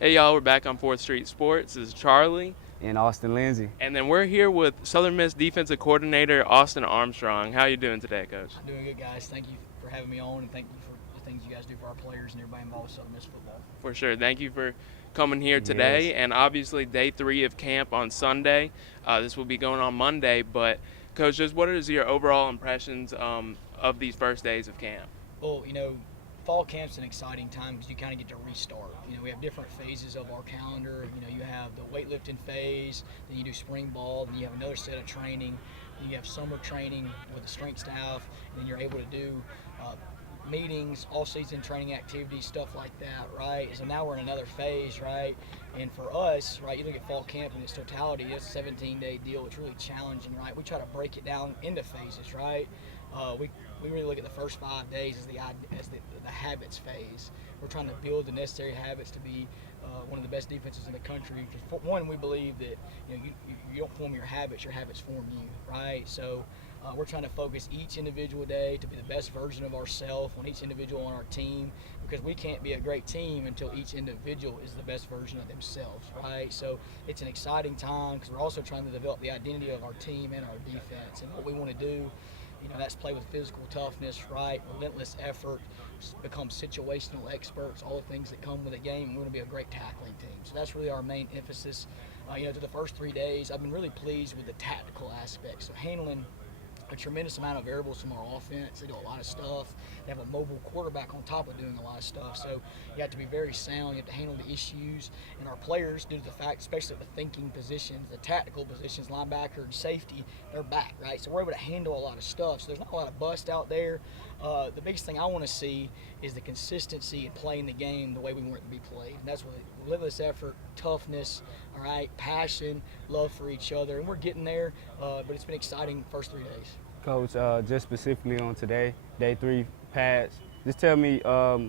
Hey y'all, we're back on 4th Street Sports. This is Charlie. And Austin Lindsay. And then we're here with Southern Miss defensive coordinator Austin Armstrong. How you doing today, Coach? I'm doing good, guys. Thank you for having me on, and thank you for the things you guys do for our players and everybody involved with Southern Miss football. For sure. Thank you for coming here today. Yes. And obviously, day 3 of camp on Sunday. This will be going on Monday. But, Coach, just what is your overall impressions of these first days of camp? Well, fall camp's an exciting time because you kind of get to restart. We have different phases of our calendar. You have the weightlifting phase, then you do spring ball, then you have another set of training, then you have summer training with the strength staff, and then you're able to do meetings, all-season training activities, stuff like that, right? So now we're in another phase, right? And for us, right, you look at fall camp in its totality, it's a 17-day deal. It's really challenging, right? We try to break it down into phases, right? We really look at the first 5 days as the habits phase. We're trying to build the necessary habits to be one of the best defenses in the country. Because one, we believe that you don't form your habits form you, right? So we're trying to focus each individual day to be the best version of ourselves on each individual on our team, because we can't be a great team until each individual is the best version of themselves, right? So it's an exciting time because we're also trying to develop the identity of our team and our defense. And what we want to do, that's play with physical toughness, right? Relentless effort, become situational experts, all the things that come with a game. And we're going to be a great tackling team. So that's really our main emphasis. To the first 3 days, I've been really pleased with the tactical aspects. So handling a tremendous amount of variables from our offense. They do a lot of stuff. They have a mobile quarterback on top of doing a lot of stuff. So you have to be very sound. You have to handle the issues. And our players, due to the fact, especially the thinking positions, the tactical positions, linebacker and safety, they're back, right? So we're able to handle a lot of stuff. So there's not a lot of bust out there. The biggest thing I want to see is the consistency in playing the game the way we want it to be played. And that's what relentless effort, toughness, all right, passion, love for each other. And we're getting there, but it's been exciting first 3 days. Coach, just specifically on today, day 3 pads, just tell me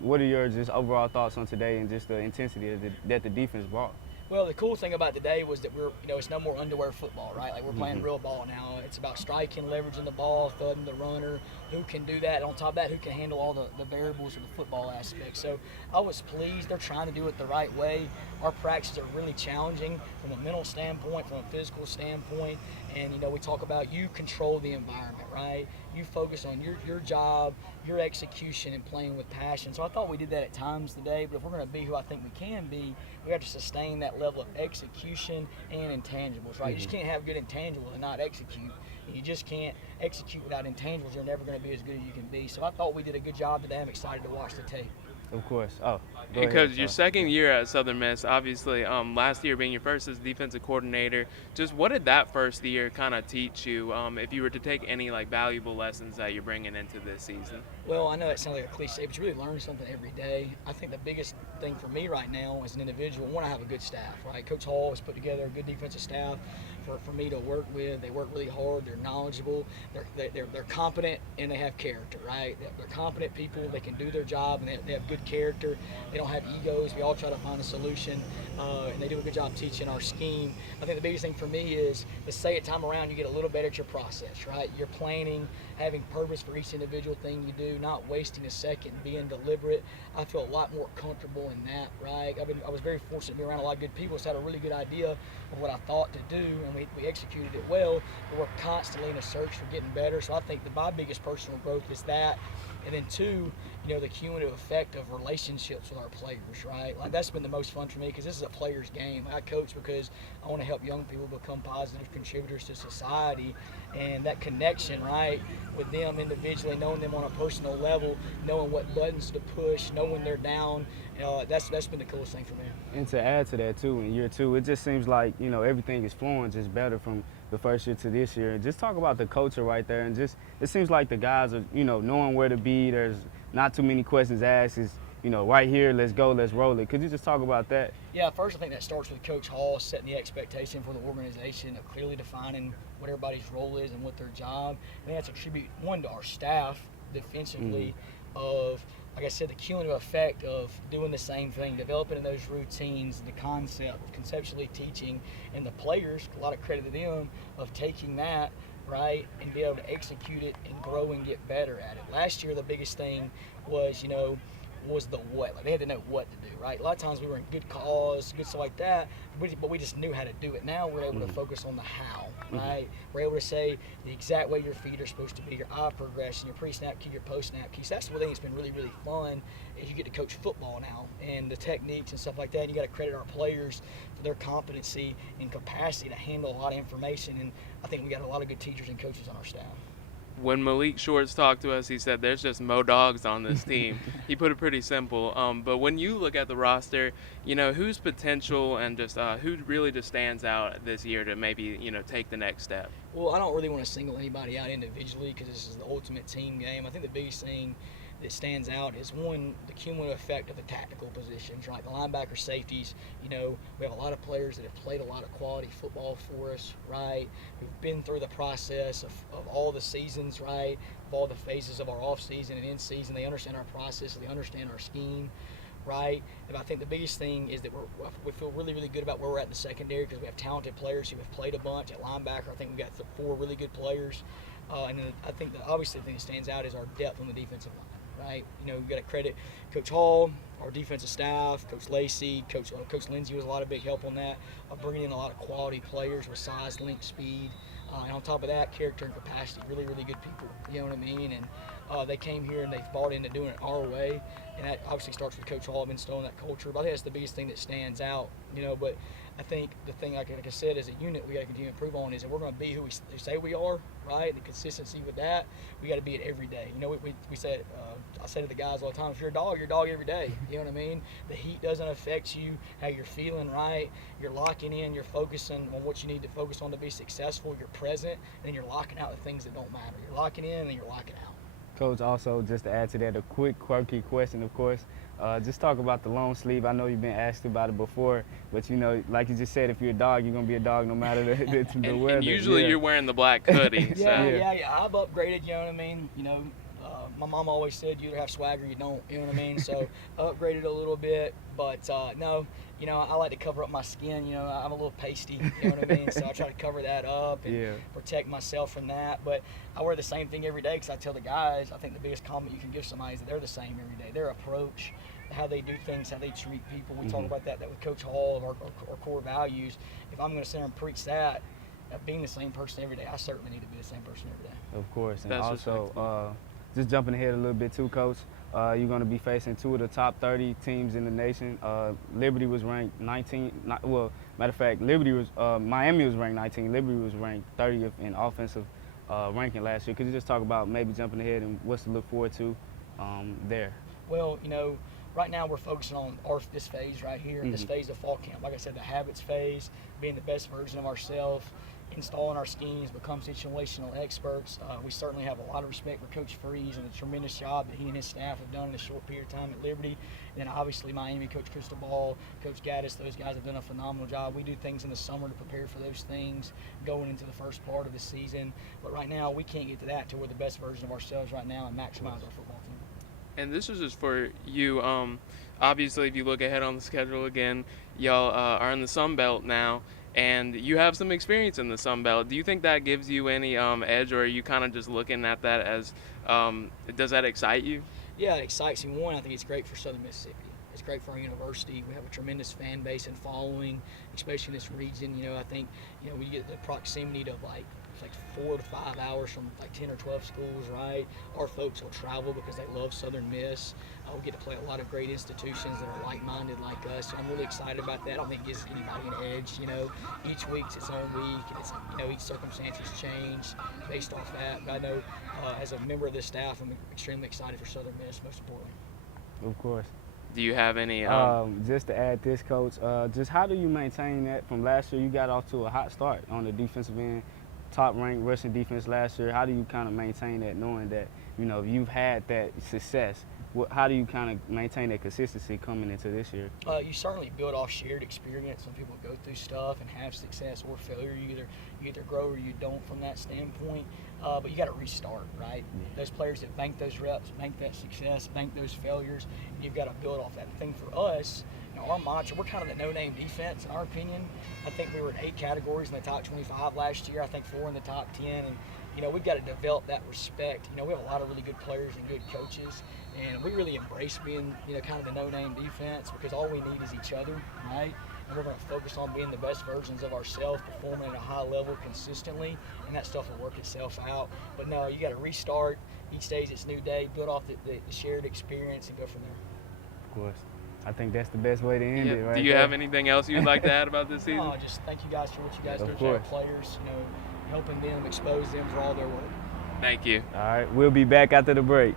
what are your just overall thoughts on today and just the intensity that the defense brought? Well, the cool thing about today was that it's no more underwear football, right? Like we're playing real ball now. It's about striking, leveraging the ball, thudding the runner, who can do that. And on top of that, who can handle all the variables of the football aspect. So I was pleased. They're trying to do it the right way. Our practices are really challenging from a mental standpoint, from a physical standpoint. And, we talk about you control the environment, right? You focus on your job, your execution, and playing with passion. So I thought we did that at times today, but if we're going to be who I think we can be, we have to sustain that level of execution and intangibles, right? You just can't have good intangibles and not execute. You just can't execute without intangibles. You're never going to be as good as you can be. So I thought we did a good job today. I'm excited to watch the tape. Of course. Oh, go And ahead, Coach, your second year at Southern Miss, obviously, last year being your first as defensive coordinator, just what did that first year kind of teach you? If you were to take any valuable lessons that you're bringing into this season? Well, I know that sounds like a cliche, but you really learn something every day. I think the biggest thing for me right now as an individual, one, I have a good staff, right? Coach Hall has put together a good defensive staff for me to work with. They work really hard. They're knowledgeable. They're competent, and they have character, right? They're competent people. They can do their job, and they have good character. They don't have egos. We all try to find a solution, and they do a good job teaching our scheme. I think the biggest thing for me is say it time around, you get a little better at your process, right? You're planning, having purpose for each individual thing you do, not wasting a second, being deliberate. I feel a lot more comfortable in that, right? I was very fortunate to be around a lot of good people, so I had a really good idea of what I thought to do, and we executed it well, but we're constantly in a search for getting better. So I think that my biggest personal growth is that. And then two, the cumulative effect of relationships with our players, right? Like that's been the most fun for me because this is a player's game. I coach because I want to help young people become positive contributors to society, and that connection, right, with them individually, knowing them on a personal level, knowing what buttons to push, knowing when they're down, that's been the coolest thing for me. And to add to that too, in year 2, it just seems like everything is flowing just better from the first year to this year. Just talk about the culture right there, and just it seems like the guys are knowing where to be. There's not too many questions asked. It's right here, let's go, let's roll it. Could you just talk about that? Yeah, first I think that starts with Coach Hall setting the expectation for the organization of clearly defining what everybody's role is and what their job. I think that's a tribute, one, to our staff defensively of, like I said, the cumulative effect of doing the same thing, developing those routines, the concept, conceptually teaching, and the players, a lot of credit to them, of taking that, right, and be able to execute it and grow and get better at it. Last year, the biggest thing was, was the what. Like, they had to know what to do, right? A lot of times we were in good cause, good stuff like that, but we just knew how to do it. Now we're able to focus on the how, right? We're able to say the exact way your feet are supposed to be, your eye progression, your pre-snap key, your post-snap key. So that's the thing that's been really, really fun is you get to coach football now and the techniques and stuff like that. And you got to credit our players for their competency and capacity to handle a lot of information. And I think we got a lot of good teachers and coaches on our staff. When Malik Shorts talked to us, he said there's just mo dogs on this team. He put it pretty simple. But when you look at the roster, who's potential and just who really just stands out this year to maybe, take the next step? Well, I don't really want to single anybody out individually because this is the ultimate team game. I think the biggest thing that stands out is, one, the cumulative effect of the tactical positions, right? The linebacker, safeties, we have a lot of players that have played a lot of quality football for us, right? Who've been through the process of all the seasons, right? Of all the phases of our off season and in season. They understand our process, they understand our scheme, right? And I think the biggest thing is that we feel really, really good about where we're at in the secondary because we have talented players who have played a bunch. At linebacker, I think we've got 4 really good players. And then I think that obviously the thing that stands out is our depth on the defensive line. Right, we've got to credit Coach Hall, our defensive staff, Coach Lacey, Coach Lindsey was a lot of big help on that, bringing in a lot of quality players with size, length, speed, and on top of that, character and capacity. Really, really good people. You know what I mean? And they came here and they've bought into doing it our way, and that obviously starts with Coach Hall installing that culture. But I think that's the biggest thing that stands out. But I think the thing, like I said, as a unit, we got to continue to improve on is that we're going to be who we say we are, right? And the consistency with that, we got to be it every day. We said, I say to the guys all the time, if you're a dog every day. You know what I mean? The heat doesn't affect you, how you're feeling, right? You're locking in, you're focusing on what you need to focus on to be successful. You're present, and then you're locking out the things that don't matter. You're locking in, and then you're locking out. Coach, also just to add to that, a quick quirky question, of course. Just talk about the long sleeve. I know you've been asked about it before, but like you just said, if you're a dog, you're gonna be a dog no matter the weather. And usually you're wearing the black hoodie. Yeah. I've upgraded. You know what I mean? My mom always said you either have swag or you don't. You know what I mean? So upgraded a little bit, but no. I like to cover up my skin. I'm a little pasty. You know what I mean? So I try to cover that up and protect myself from that. But I wear the same thing every day because I tell the guys, I think the biggest compliment you can give somebody is that they're the same every day. Their approach, how they do things, how they treat people. We talk about that with Coach Hall of our core values. If I'm going to sit there and preach that, being the same person every day, I certainly need to be the same person every day. Of course. And That's also, just jumping ahead a little bit too, Coach, you're going to be facing 2 of the top 30 teams in the nation. Liberty was ranked 19. Matter of fact, Miami was ranked 19. Liberty was ranked 30th in offensive ranking last year. Could you just talk about maybe jumping ahead and what's to look forward to there? Well, right now we're focusing on this phase right here, this phase of fall camp. Like I said, the habits phase, being the best version of ourselves, installing our schemes, become situational experts. We certainly have a lot of respect for Coach Freeze and the tremendous job that he and his staff have done in a short period of time at Liberty. And then obviously Miami, Coach Cristobal, Coach Gaddis, those guys have done a phenomenal job. We do things in the summer to prepare for those things going into the first part of the season. But right now we can't get to that until we're the best version of ourselves right now and maximize our football team. And this is just for you. Obviously, if you look ahead on the schedule again, y'all are in the Sun Belt now, and you have some experience in the Sun Belt. Do you think that gives you any edge, or are you kind of just looking at that as, does that excite you? Yeah, it excites me. One, I think it's great for Southern Mississippi. It's great for our university. We have a tremendous fan base and following, especially in this region. I think, we get the proximity to it's like 4 to 5 hours from 10 or 12 schools, right? Our folks will travel because they love Southern Miss. We get to play a lot of great institutions that are like-minded like us. So I'm really excited about that. I don't think it gives anybody an edge. Each week's its own week, and it's each circumstances change based off that. But I know as a member of this staff, I'm extremely excited for Southern Miss, most importantly. Of course. Do you have any? Just to add this, Coach, just how do you maintain that from last year? You got off to a hot start on the defensive end, top-ranked rushing defense last year. How do you kind of maintain that, knowing that you've had that success? How do you kind of maintain that consistency coming into this year? You certainly build off shared experience when people go through stuff and have success or failure. You either grow or you don't from that standpoint. But you got to restart, right? Yeah. Those players that bank those reps, bank that success, bank those failures, you've got to build off that. The thing for us, our mantra, we're kind of the no-name defense in our opinion. I think we were in 8 categories in the top 25 last year. I think 4 in the top 10. And we've got to develop that respect. We have a lot of really good players and good coaches, And we really embrace being, kind of the no-name defense, because all we need is each other, right? And we're going to focus on being the best versions of ourselves, performing at a high level consistently, and that stuff will work itself out. But no, you got to restart. Each day is its new day, build off the shared experience, and go from there. Of course. I think that's the best way to end it, right? Do you there. have anything else you'd like to add about this season? No, just thank you guys for what you guys Of do for our course. players, helping them, expose them for all their work. Thank you. All right, we'll be back after the break.